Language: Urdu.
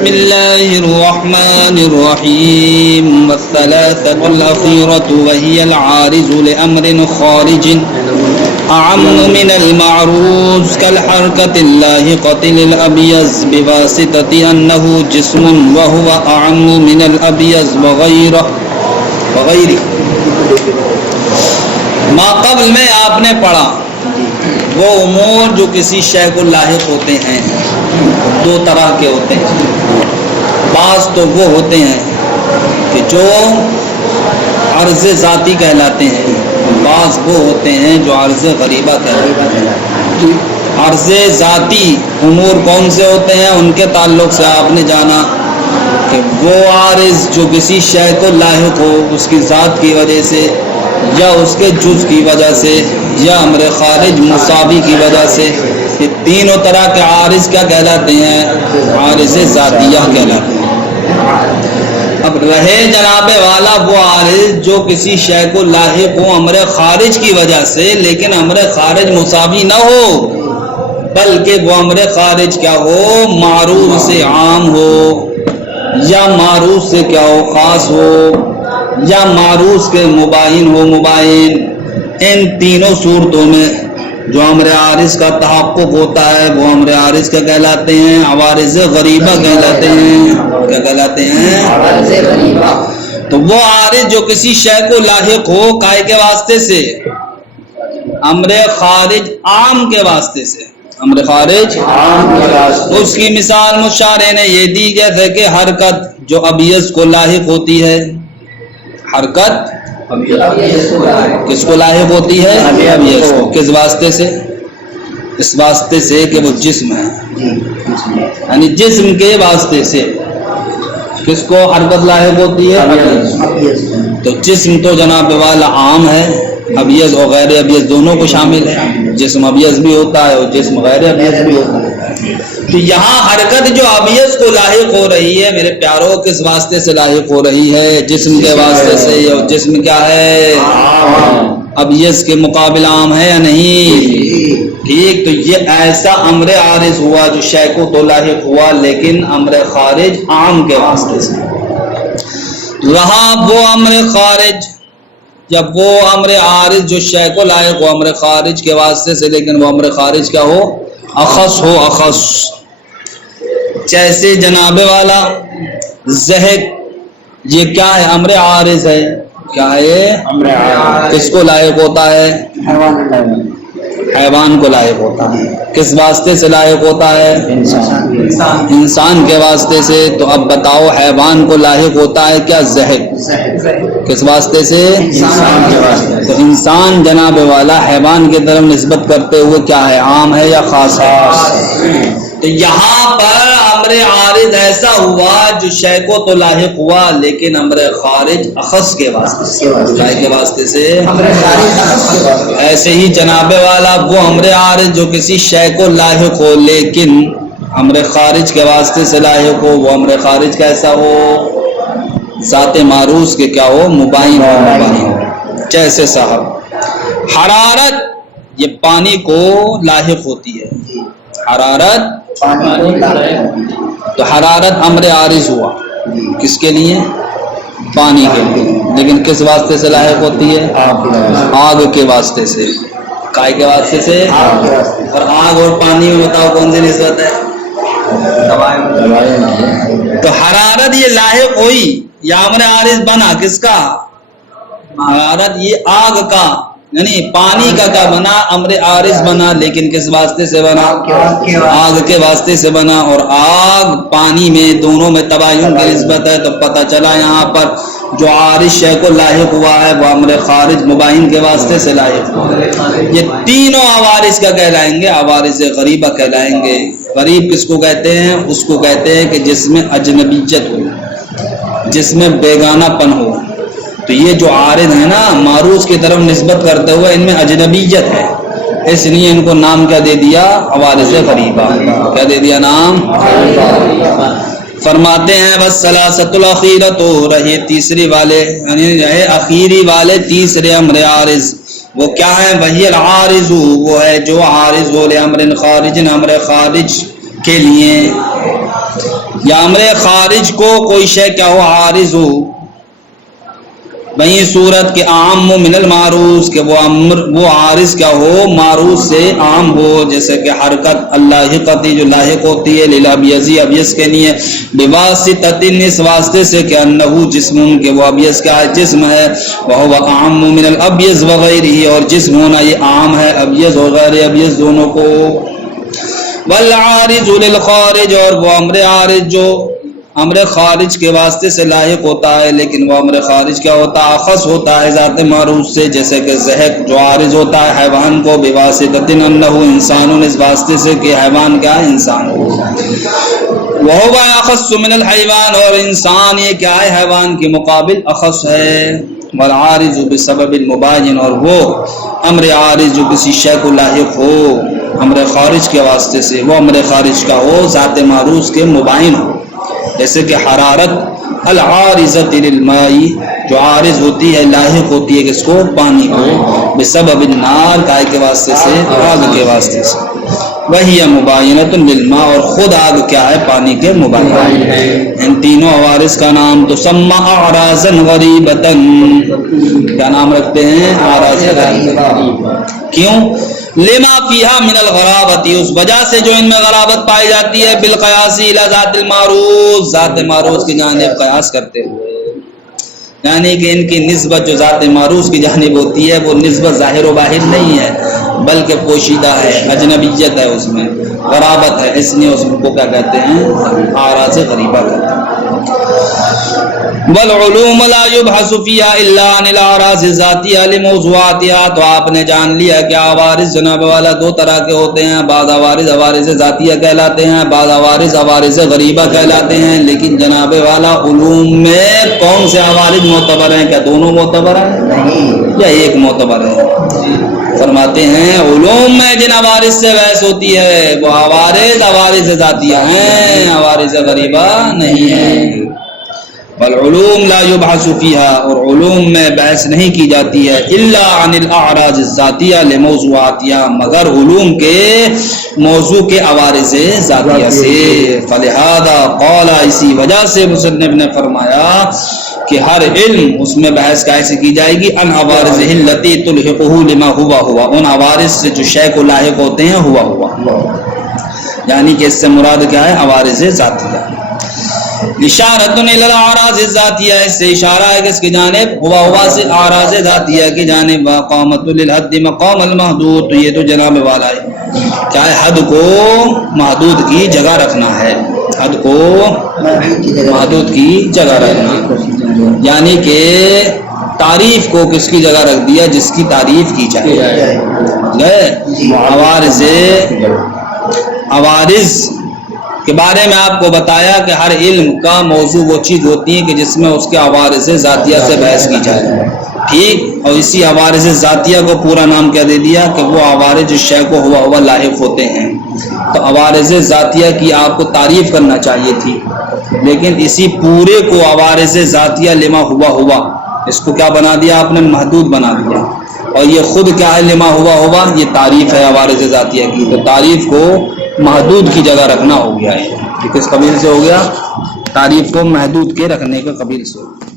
بسم الله الرحمن الرحيم والثلاثة الأخيرة وهي العارض لأمر خارج أعم من المعروض كالحركة اللاحقة للأبيض بواسطة أنه جسم وهو أعم من الأبيض وغيره ما قبل میں آپ نے پڑھا وہ امور جو کسی شے کو لاحق ہوتے ہیں دو طرح کے ہوتے ہیں. بعض تو وہ ہوتے ہیں کہ جو عرض ذاتی کہلاتے ہیں, بعض وہ ہوتے ہیں جو عرض غریبہ کہلاتے ہیں. عرض ذاتی امور کون سے ہوتے ہیں؟ ان کے تعلق سے آپ نے جانا کہ وہ عارض جو کسی شے کو لاحق ہو اس کی ذات کی وجہ سے یا اس کے جز کی وجہ سے یا امر خارج مساوی کی وجہ سے. یہ تینوں طرح کے عارض کیا کہلاتے ہیں؟ عارض ذاتیہ کہلاتے ہیں. اب رہے جناب والا وہ عارض جو کسی شے کو لاحق ہو امر خارج کی وجہ سے, لیکن امر خارج مساوی نہ ہو بلکہ وہ امر خارج کیا ہو, معروف سے عام ہو یا معروف سے کیا ہو, خاص ہو یا معروف کے مباین ہو مباین. ان تینوں صورتوں میں جو امر عارض کا تحقق ہوتا ہے وہ امر عارض کا کہلاتے ہیں عوارض غریبہ کہلاتے ہیں. کیا کہلاتے ہیں؟ عوارض غریبہ. تو وہ عارض جو کسی شے کو لاحق ہو کائے کے واسطے سے؟ امر خارج عام کے واسطے سے. امر خارج عام کے واسطے. اس کی مثال مشارع نے یہ دی جیسے کہ حرکت جو ابیض کو لاحق ہوتی ہے, حرکت کس کو لاحق ہوتی ہے؟ ابیض کو. کس واسطے سے؟ اس واسطے سے کہ وہ جسم ہے, یعنی جسم کے واسطے سے کس کو حرکت لاحق ہوتی ہے؟ تو جسم تو جناب والا عام ہے, ابیض اور غیر ابیض دونوں کو شامل ہے. جسم ابیض بھی ہوتا ہے اور جسم غیر ابیض بھی ہوتا ہے. تو یہاں حرکت جو ابیض کو لاحق ہو رہی ہے میرے پیاروں کس واسطے سے لاحق ہو رہی ہے؟ جسم کے واسطے سے. اور جسم کیا ہے؟ ابیض کے مقابل عام ہے یا نہیں؟ ٹھیک. تو یہ ایسا امر عارض ہوا جو شے کو تو لاحق ہوا لیکن امر خارج عام کے واسطے سے. رہا وہ امر خارج, جب وہ امر عارض جو شے کو لاحق ہو امر خارج کے واسطے سے لیکن وہ امر خارج کیا ہو؟ اخص ہو. اخص جیسے جناب والا زہد, یہ کیا ہے؟ امر عارض ہے. کیا ہے؟ کس کو لاحق ہوتا ہے؟ حیوان کو لاحق ہوتا ہے. کس واسطے سے لاحق ہوتا ہے؟ انسان کے واسطے سے. تو اب بتاؤ حیوان کو لاحق ہوتا ہے کیا؟ زہد. کس واسطے سے؟ تو انسان جناب والا حیوان کی طرف نسبت کرتے ہوئے کیا ہے؟ عام ہے یا خاص ہے؟ تو یہاں پر امر عارض ایسا ہوا جو شے کو تو لاحق ہوا لیکن امر خارج اخص کے واسطے سے. کے واسطے سے. ایسے ہی جناب والا وہ امر عارض جو کسی شے کو لاحق ہو لیکن امر خارج کے واسطے سے لاحق ہو, وہ امر خارج کیسا ہو؟ ذات معروض کے کیا ہو؟ مباین ہو. مباین. جیسے صاحب حرارت یہ پانی کو لاحق ہوتی ہے. حرارت تو حرارت امر عارض ہوا کس کے لیے؟ پانی کے لیے. لیکن کس واسطے سے لاحق ہوتی ہے؟ آگ کے واسطے سے. کائے کے واسطے سے؟ اور آگ اور پانی میں بتاؤ کون سی نسبت ہے؟ تو حرارت یہ لاحق ہوئی یا امر عارض بنا کس کا؟ حرارت یہ آگ کا یعنی پانی کا کیا بنا؟ امر عارض بنا. لیکن کس واسطے سے بنا؟ آگ کے واسطے سے بنا. اور آگ پانی میں دونوں میں تباین کی نسبت ہے. تو پتہ چلا یہاں پر جو عارض شے کو لاحق ہوا ہے وہ امر خارج مباین کے واسطے سے لاحق ہوا. یہ تینوں عوارض کا کہلائیں گے؟ عوارض غریبہ کہلائیں گے. غریب کس کو کہتے ہیں؟ اس کو کہتے ہیں کہ جس میں اجنبیت ہو, جس میں بیگانہ پن ہو. تو یہ جو عارض ہے نا معروض کی طرف نسبت کرتے ہوئے ان میں اجنبیت ہے, اس لیے ان کو نام کیا دے دیا؟ عوارض غریبہ. کیا دے دیا نام؟ فرماتے ہیں والثلاثۃ الاخیرۃ, رہے تیسری والے یعنی رہے اخیری والے تیسرے امر عارض. وہ کیا ہے؟ وہی العارض, وہ ہے جو عارض ہو لامر خارج, امر خارج کے لیے. یا امر خارج کو کوئی شے کیا ہو عارض ہو وہیں صورت کے عام من المعروض کہ وہ عارض کیا ہو معروض سے عام ہو، جیسے کہ حرکت اللاحقتی جو لاحق ہوتی ہے للابیضی ابیض کے لیے بواسطۃ اس واسطے سے کہ انہ جسم کہ وہ ابیض کا جسم ہے وہو اعم من الابیض وغیرہ اور جسم ہونا یہ عام ہے ابیض اور غیر ابیض دونوں کو۔ والعارض للخارج اور وہ امر عارض جو امر خارج کے واسطے سے لاحق ہوتا ہے لیکن وہ امر خارج کیا ہوتا ہے اخص ہوتا ہے ذات معروض سے، جیسے کہ زہق جو عارض ہوتا ہے حیوان کو بواسطۃ انہ انسان اس واسطے سے کہ حیوان کیا ہے انسان ہو، وہو اخص من الحیوان اور انسان یہ کیا ہے حیوان کے مقابل اخص ہے۔ والعارض بسبب المباین اور وہ امر عارض جو کسی شے کو لاحق ہو امر خارج کے واسطے سے وہ امر خارج کا ہو ذات معروض کے مباین ہو، جیسے کہ حرارت العارضۃ للماء جو عارض ہوتی ہے لاحق ہوتی ہے کس کو پانی کو بسبب النار کائے کے واسطے سے آگ کے واسطے سے، وہی مباینۃ للماء اور خود آگ کیا ہے پانی کے مباین ہے۔ ان تینوں عوارض کا نام تو سما اعراضا غریبۃ کیا نام رکھتے ہیں اعراض غریب، کیوں لما فیہا من الغرابۃ اس وجہ سے جو ان میں غرابت پائی جاتی ہے بالقیاس الی ذات المعروض ذات معروض کی جانب قیاس کرتے ہوئے، یعنی کہ ان کی نسبت جو ذات معروض کی جانب ہوتی ہے وہ نسبت ظاہر و باہر نہیں ہے بلکہ پوشیدہ ہے، اجنبیت ہے، اس میں غرابت ہے، اس لیے اس کو کیا کہتے ہیں اعراض غریبہ کہتے ہیں۔ والعلوم لا يبحث فيها الا عن الاعراض الذاتيه لموضوعاتها تو آپ نے جان لیا کہ عوارض جناب والا دو طرح کے ہوتے ہیں، بعض عوارض عوارض ذاتیہ کہلاتے ہیں، بعض عوارض عوارض غریبہ کہلاتے ہیں، لیکن جناب والا علوم میں کون سے عوارض معتبر ہیں؟ کیا دونوں معتبر ہیں یا ایک معتبر ہے؟ فرماتے ہیں علوم میں جن عوارض سے بحث ہوتی ہے وہ عوارض ذاتیہ ہیں، عوارض غریبہ نہیں ہیں۔ والعلوم لا يبحث فيها اور علوم میں بحث نہیں کی جاتی ہے الا عن الاعراض الذاتیہ لموضوعاتها مگر علوم کے موضوع کے عوارض ذاتیہ سے، فلہذا قال اسی وجہ سے مصنف نے فرمایا کہ ہر علم اس میں بحث کیسے کی جائے گی ان عوارض التي تلحقه لما ہوا ان عوارض سے جو شے کو لاحق ہوتے ہیں ہوا، یعنی کہ اس سے مراد کیا ہے عوارض ذاتیہ۔ اشارۃ الی الاعراض الذاتیہ اس سے اشارہ ہے کس کی جانب ہوا سے اعراض ذاتیہ کی جانب، وقامت للحد مقام المحدود تو یہ تو جناب والا ہے کیا ہے حد کو محدود کی جگہ رکھنا ہے، حد کو محدود کی جگہ رکھنا، یعنی کہ تعریف کو کس کی جگہ رکھ دیا جس کی تعریف کی جائے، عوارض کے بارے میں آپ کو بتایا کہ ہر علم کا موضوع وہ چیز ہوتی ہے کہ جس میں اس کے عوارض ذاتیہ سے بحث کی جائے، ٹھیک، اور اسی عوارض ذاتیہ کو پورا نام کیا دے دیا کہ وہ عوارض جو شے کو ہوا لاحق ہوتے ہیں، تو عوارض ذاتیہ کی آپ کو تعریف کرنا چاہیے تھی، لیکن اسی پورے کو عوارض ذاتیہ لما ہوا اس کو کیا بنا دیا آپ نے محدود بنا دیا، اور یہ خود کیا ہے لما ہوا یہ تعریف ہے عوارض ذاتیہ کی، تو تعریف کو محدود کی جگہ رکھنا ہو گیا ہے، کس قبیل سے ہو گیا تعریف کو محدود کے رکھنے کے قبیل سے ہو گیا۔